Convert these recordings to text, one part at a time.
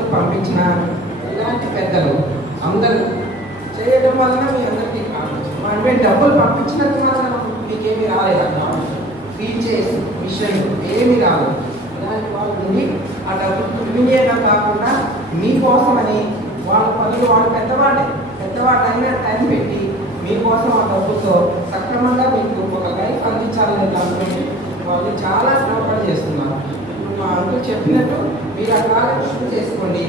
డబ్బులు పంపించిన ఇలాంటి పెద్దలు అందరూ చేయడం వలన మీ అందరికీ మేము డబ్బులు పంపించినంత మాత్రం మీకేమీ రాలేదు, ఫీల్ చేసి విషయం ఏమీ రాలేదు. ఇలాంటి వాళ్ళు ఉండి ఆ డబ్బులు దుర్వినియోగం కాకుండా మీకోసమని వాళ్ళ పనులు వాళ్ళు పెద్దవాళ్ళు అయినా టైం పెట్టి మీకోసం ఆ డబ్బులతో సక్రమంగా మీకు ఒక లైఫ్ అందించాలని అనుకుంటే వాళ్ళు చాలా శ్రమపడి చేస్తున్నారు. ఇప్పుడు మా అంకుల్ చెప్పినట్టు మీరు ఆ కాలేజ్ షూట్ చేసుకోండి.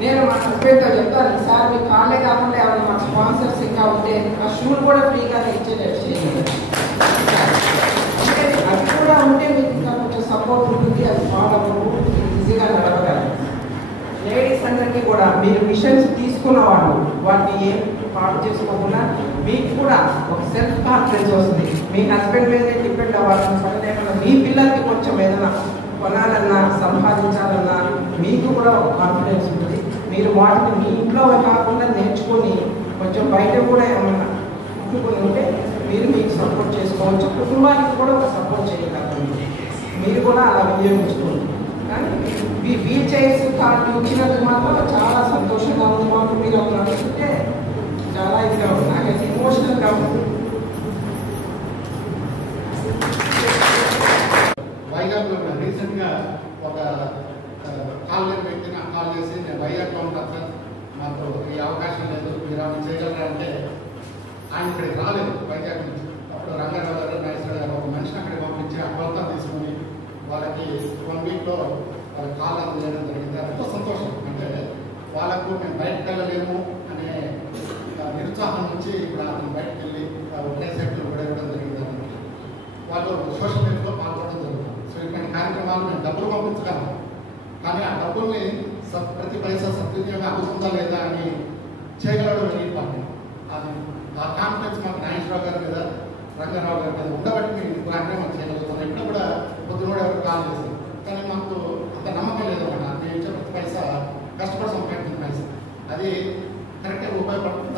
నేను మా హస్బెండ్తో చెప్తాను, ఈసారి మీ కాళ్ళే కాకుండా ఎవరైనా మా స్పాన్సర్స్ ఇంకా ఉంటే ఆ షూలు కూడా ఫ్రీగానే ఇచ్చేటట్టు చేయండి. అది కూడా ఉంటే మీకు ఇంకా కొంచెం సపోర్ట్ ఉంటుంది, అది ఫాలో ఈజీగా నడవగలరు. లేడీస్ అందరికీ కూడా మీరు మిషన్స్ తీసుకున్న వాళ్ళు వాటిని ఏం పాడు చేసుకోకుండా మీకు కూడా ఒక సెల్ఫ్ కాన్ఫిడెన్స్ వస్తుంది. మీ హస్బెండ్ మీదే డిపెండ్ అవ్వాలని పడలేమన్నా మీ పిల్లలకి కొంచెం ఏదైనా కొనాలన్నా సంపాదించాలన్నా మీకు కూడా ఒక కాన్ఫిడెన్స్ ఉంటుంది. మీరు వాటిని మీ ఇంట్లో కాకుండా నేర్చుకొని కొంచెం బయట కూడా ఏమన్నా కుట్టుకొని ఉంటే మీరు మీకు సపోర్ట్ చేసుకోవచ్చు, కుటుంబానికి కూడా ఒక సపోర్ట్ చేయగలరు. మీరు కూడా అలా వినియోగించుకోండి. కానీ వీల్ చైర్స్ కార్డు ఇచ్చినందుకు మాత్రం చాలా సంతోషంగా ఉంది మాకు. మీరు అప్పుడు అనుకుంటే చాలా ఇదిగా ఉంది, నాకైతే ఎమోషనల్గా ఉంది. వైజాగ్లో కూడా రీసెంట్గా ఒక కాల్ వ్యక్తిని కాల్ చేసి నేను వైజాగ్లో ఉంటాను సార్, మాకు ఈ అవకాశం లేదు, మీరు ఆమె చేయగలరా అంటే ఆయన ఇక్కడికి రాలేదు వైజాగ్ నుంచి. అప్పుడు రంగారావు గారు నాగేశ్వర గారు ఒక మనిషిని అక్కడికి పంపించి ఆ కొలత తీసుకుని వాళ్ళకి 1 వీక్లో వాళ్ళ కాల్ అందజేయడం జరిగింది. ఎంతో సంతోషం. అంటే వాళ్ళకు మేము బయటకు వెళ్ళలేము అనే నిరుత్సాహం నుంచి ఇప్పుడు అతను బయటకు వెళ్ళి ఒకే సెట్లు కూడా ఇవ్వడం జరిగింది. వాళ్ళు సోషల్ మీడియాలో పాల్గొనడం జరుగుతుంది. సో ఇటువంటి కార్యక్రమాలు మేము డబ్బులు పంపించగలం, కానీ ఆ డబ్బుల్ని ప్రతి పైసా సద్వినియోగం అవుతుందా లేదా అని చేయగలడం వెరీ ఇంపార్టెంట్. అది ఆ కాన్ఫిడెన్స్ మాకు నాగేశ్వరరావు గారి మీద రంగారావు గారి మీద ఉండబట్టి మేము కార్యక్రమం చేయగలుగుతాం. ఇప్పుడు కూడా పొద్దున కూడా ఎవరు కాల్ చేశారు, కానీ మాకు అంత నమ్మకం లేదన్నమాట. మేము ఇచ్చే ప్రతి పైసా కష్టపడి సంపాదించిన పైసా అది కరెక్ట్గా ఉపయోగపడుతుంది.